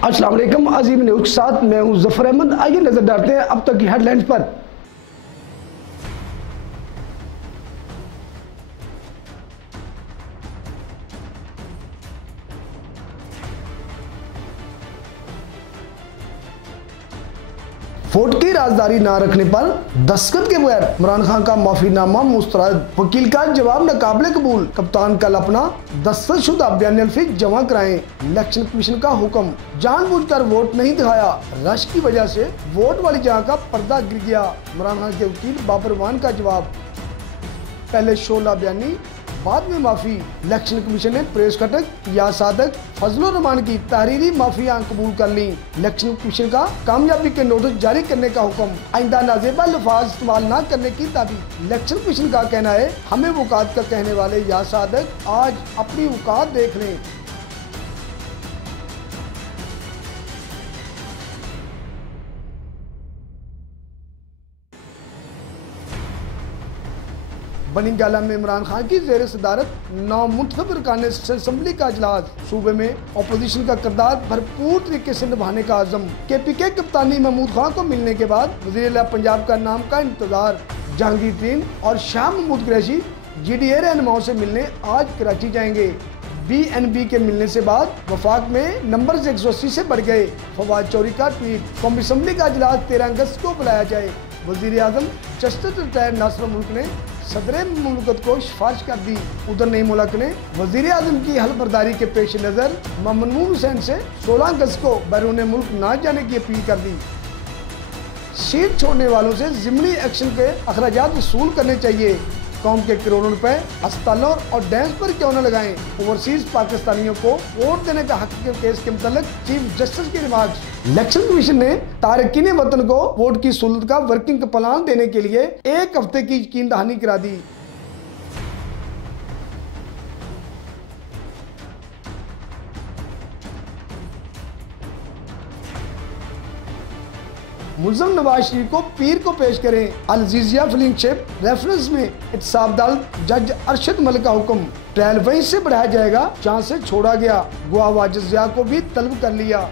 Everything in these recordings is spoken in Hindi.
अस्सलाम वालेकुम अजीम न्यूज़ के साथ मैं हूं जफर अहमद। आइए नजर डालते हैं अब तक की हेडलाइंस पर। वोट की राजदारी ना रखने पर दस्तखत के बगैर इमरान खान का माफीनामा मुस्तरद। वकील का जवाब नाकाबिले कबूल। कप्तान कल अपना दस्तखतशुदा बयान अल्फी जमा कराएं। इलेक्शन कमीशन का हुक्म। जानबूझकर वोट नहीं दिखाया, रश की वजह से वोट वाली जगह का पर्दा गिर गया। इमरान खान के वकील बाबर मान का जवाब। पहले शोला बयानी बाद में माफी। इलेक्शन कमीशन ने प्रेस कटक या सादक फजलुर रहमान की तहरीरी माफिया कबूल कर ली। इलेक्शन कमीशन का कामयाबी के नोटिस जारी करने का हुक्म। आइंदा नाजेबा लफ्ज इस्तेमाल न करने की दावी। इलेक्शन कमीशन का कहना है हमें वकात का कहने वाले या सादक आज अपनी वकात देख लें। बनी गाला में इमरान खान की जेर सदारत नामुंतखब अरकान असम्बली का इजलास। सूबे में अपोजिशन का किरदार भरपूर तरीके से निभाने का आज़म। KPK कप्तानी महमूद खान को मिलने के बाद वज़ीर-ए-आला पंजाब का नाम का इंतजार। जहांगीर तरीन और शाह महमूद कुरैशी GDA रहनुमाओं से मिलने आज कराची जाएंगे। BNB के मिलने से बाद वफाक में नंबर 180 से बढ़ गए। फवाद चौधरी का ट्वीट। कौमी असम्बली का इजलास 13 अगस्त को बुलाया जाए। वज़ीर आज़म जस्टिस रिटायर्ड नासिर मुल्क ने सदर मुल्कत को सिफारिश कर दी। उधर नई मुल्क ने वज़ीर आज़म की हल्फबरदारी के पेश नज़र ममनून हुसैन से 16 अगस्त को बैरून मुल्क न जाने की अपील कर दी। सीट छोड़ने वालों से ज़िमनी एक्शन के अखराजात वसूल करने चाहिए। कौम के करोड़ों रुपए अस्पतालों और डैम्स पर क्यों न लगाएं। ओवरसीज पाकिस्तानियों को वोट देने का हक के केस के मुतालिक चीफ जस्टिस की रिमार्क्स। इलेक्शन कमीशन ने तारकीन वतन को वोट की सहूलत का वर्किंग प्लान देने के लिए 1 हफ्ते की यकीन दहानी करा दी। मुल्ज़म नवाज शरीफ को पीर को पेश करें। अल-अज़ीज़िया फ्लिंगशिप रेफरेंस में इत्साफ अदालत जज अरशद मलिक का हुक्म। ट्रायल वहीं से बढ़ाया जाएगा जहां से छोड़ा गया। गुआ वाजिद ज़िया को भी तलब कर लिया।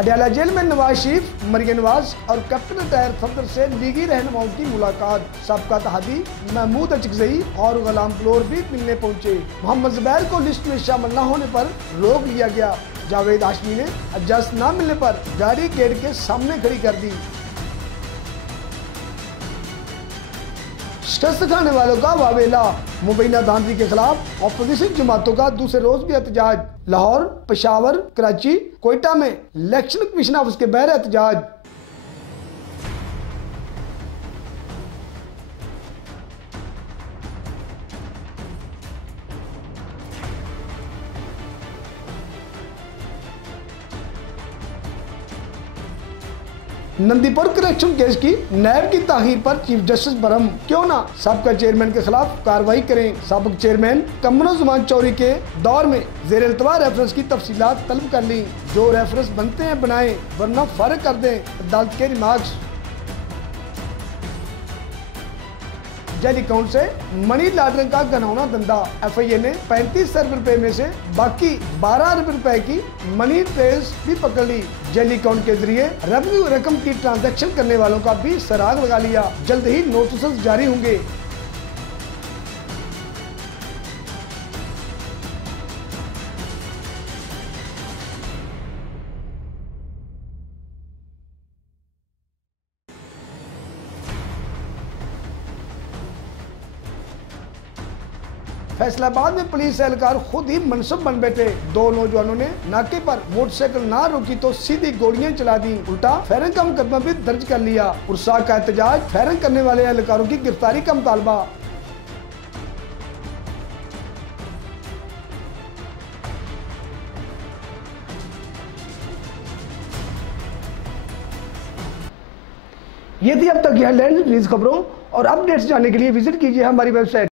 अडयाला जेल में नवाज शरीफ, मरियम नवाज और कैप्टन रिटायर सफदर से लीगी रहनुमाओं की मुलाकात। सबका तहादी महमूद अचकज़ई और गुलाम फ्लोर भी मिलने पहुंचे। मोहम्मद ज़ुबैर को लिस्ट में शामिल न होने पर रोक लिया गया। जावेद हाशमी ने इजाज़त न मिलने पर गाड़ी गेट के सामने खड़ी कर दी। शिकस्त खाने वालों का वावेला। मुबैना धांधली के खिलाफ अपोजिशन जमातों का दूसरे रोज भी एहतजाज। लाहौर, पेशावर, कराची, कोयटा में इलेक्शन कमीशन ऑफिस के बाहर एहतजाज। नंदीपुर करेक्शन केस की नैब की ताहीर पर चीफ जस्टिस बरहम। क्यों ना सबका चेयरमैन के खिलाफ कार्रवाई करें। साबिक चेयरमैन कमरुज़्ज़मान चौधरी के दौर में ज़ेर इल्तवा रेफरेंस की तफसीलात तलब कर ली। जो रेफरेंस बनते हैं बनाएं वरना फारिग कर दें। अदालत के रिमार्क्स। जाली अकाउंट से मनी लॉन्ड्रिंग का घनौना धंधा। FIA ने 35 अरब रुपए में से बाकी 12 अरब रुपए की मनी ट्रेल्स भी पकड़ ली। जाली अकाउंट के जरिए रेवेन्यू रकम की ट्रांजैक्शन करने वालों का भी सराग लगा लिया। जल्द ही नोटिस जारी होंगे। फैसलाबाद में पुलिस एहलकार खुद ही मनसब बन बैठे। 2 नौजवानों ने नाके पर मोटरसाइकिल ना रोकी तो सीधी गोलियां चला दी। उल्टा फायरिंग का मुकदमा भी दर्ज कर लिया। उर्सा का एहतजाज। फायरिंग करने वाले एहलकारों की गिरफ्तारी का मुतालबा। ये थी अब तक की हेडलाइंस। प्लीज खबरों और अपडेट्स जानने के लिए विजिट कीजिए हमारी वेबसाइट